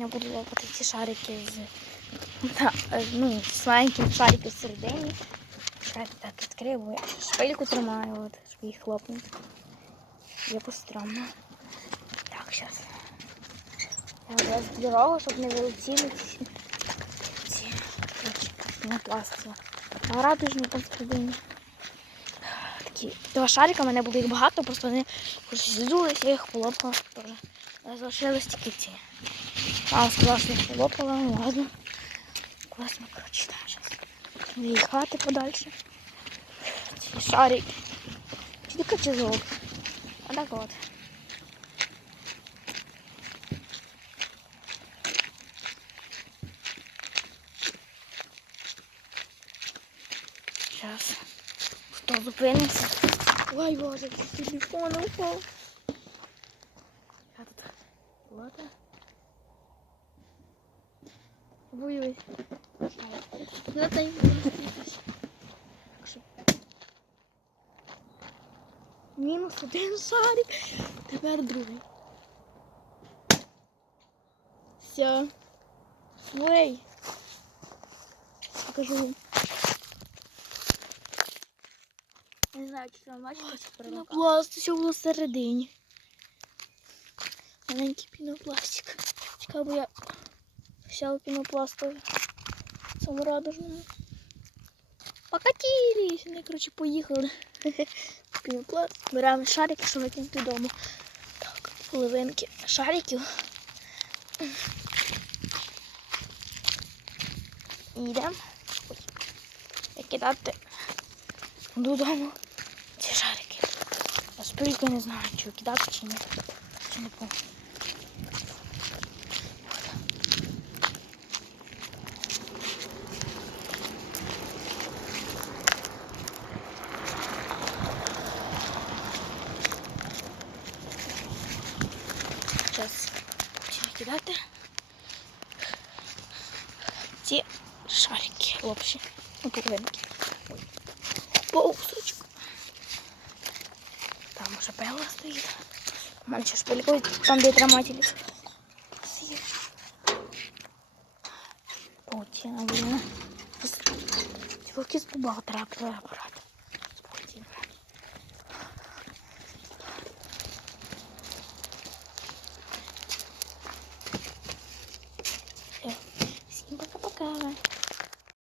Я буду лопати ці шарики з е, ну, з маленьким шариком всередині. Чекайте, так відкрию, бо шпильку тримаю, от, щоб їх хлопнути. Я постромно. Так, зараз. Я зараз дорогу, щоб не вилетіли ці. Так, ці. коротше, пінопластові. А радужні там всередині. Такі два шарика, в мене було їх багато, просто вони хоч здулися, я їх полопала Залишились тільки ці. А, їх полопала, ну ладно. Класно, коротше, там зараз. Виїхати подальше. Ці шарики. Чи тільки чи золото? А так от. Зараз. Хто зупиниться? Ой, боже, телефон упав. Я тут лата. Виявись. Лата й Мінус один шарик. Тепер другий. Все. Ой. Покажу вам. Не знаю, чи там бачите, чи пінопласт, що було всередині. Маленький пінопластик. Чекай, бо я взяла пінопластовий. Цьому радужному. Покатились. Вони, коротше, поїхали. Пінопласт. Беремо шарики, щоб викинути додому. Так, половинки шариків. І йдемо. Викидати додому ці шарики. Я спільки не знаю, чи кидати чи ні. Чи не помню. Зараз почну кидати ці шарики лопші. Ну, половинки. Ой. Поусочку. Там уже Белла стоит. У мене ще шпилькою, там де тримателі. Паутина, блін. Тільки з бубага треба брати.